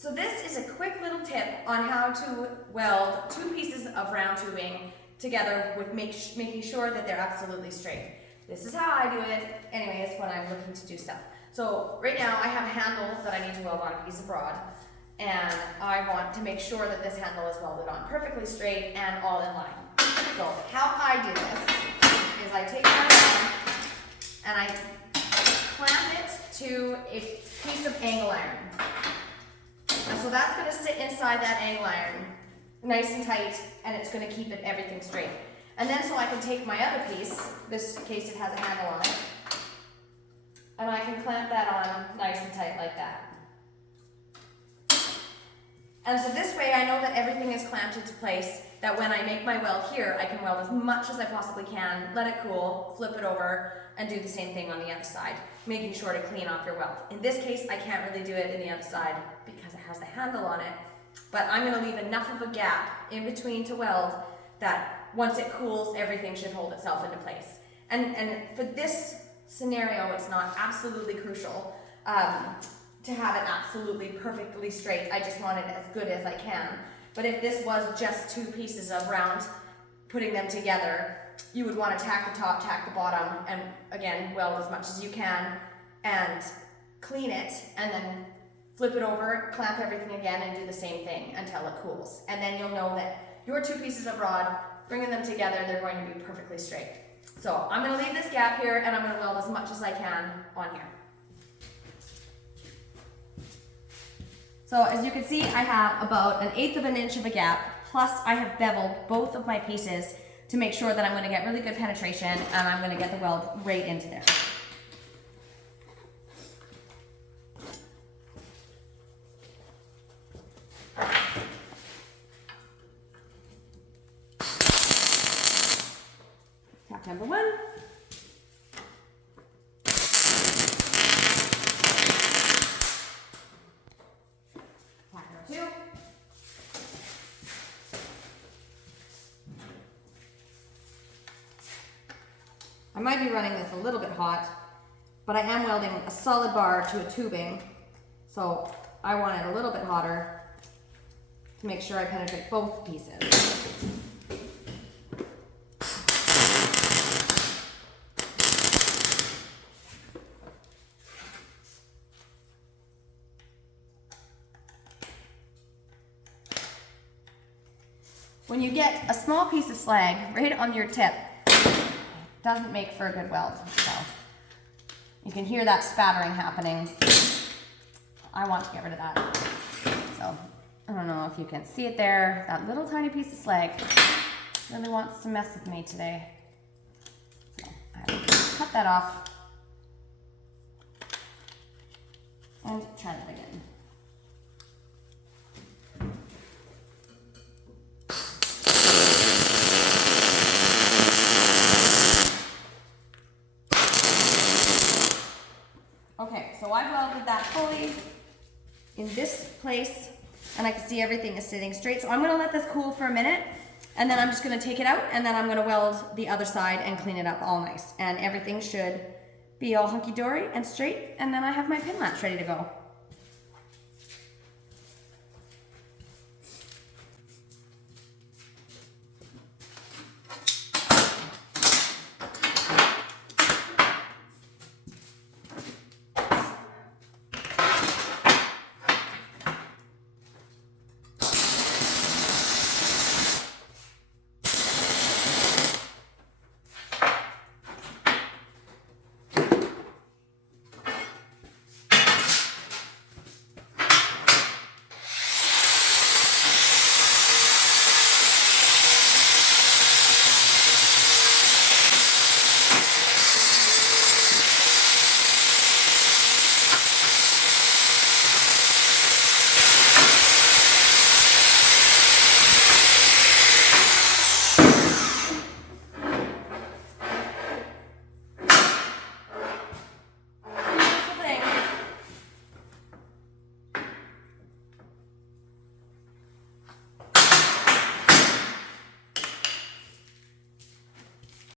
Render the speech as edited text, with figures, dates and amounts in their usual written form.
So this is a quick little tip on how to weld two pieces of round tubing together with making sure that they're absolutely straight. This is how I do it anyways when I'm looking to do stuff. So right now I have a handle that I need to weld on a piece of rod, and I want to make sure that this handle is welded on perfectly straight and all in line. So how I do this is I take my rod and I clamp it to a piece of angle iron. And so that's going to sit inside that angle iron nice and tight, and it's going to keep everything straight. And then so I can take my other piece, this case it has a handle on it, and I can clamp that on nice and tight like that. And so this way I know that everything is clamped into place, that when I make my weld here, I can weld as much as I possibly can, let it cool, flip it over, and do the same thing on the other side, making sure to clean off your weld. In this case, I can't really do it in the other side because it has the handle on it, but I'm going to leave enough of a gap in between to weld that once it cools, everything should hold itself into place. And for this scenario, it's not absolutely crucial to have it absolutely perfectly straight. I just want it as good as I can. But if this was just two pieces of round, putting them together, you would want to tack the top, tack the bottom, and again, weld as much as you can, and clean it, and then flip it over, clamp everything again, and do the same thing until it cools. And then you'll know that your two pieces of rod, bringing them together, they're going to be perfectly straight. So I'm going to leave this gap here, and I'm going to weld as much as I can on here. So as you can see, I have about 1/8 of an inch of a gap, plus I have beveled both of my pieces to make sure that I'm going to get really good penetration, and I'm going to get the weld right into there. Tack number 1. Tack number 2. I might be running this a little bit hot, but I am welding a solid bar to a tubing, so I want it a little bit hotter to make sure I penetrate both pieces. When you get a small piece of slag right on your tip, doesn't make for a good weld. So you can hear that spattering happening. I want to get rid of that. So I don't know if you can see it there. That little tiny piece of slag really wants to mess with me today. So I will cut that off and try that again. Okay, so I've welded that fully in this place, and I can see everything is sitting straight. So I'm going to let this cool for a minute, and then I'm just going to take it out, and then I'm going to weld the other side and clean it up all nice. And everything should be all hunky-dory and straight, and then I have my pin latch ready to go.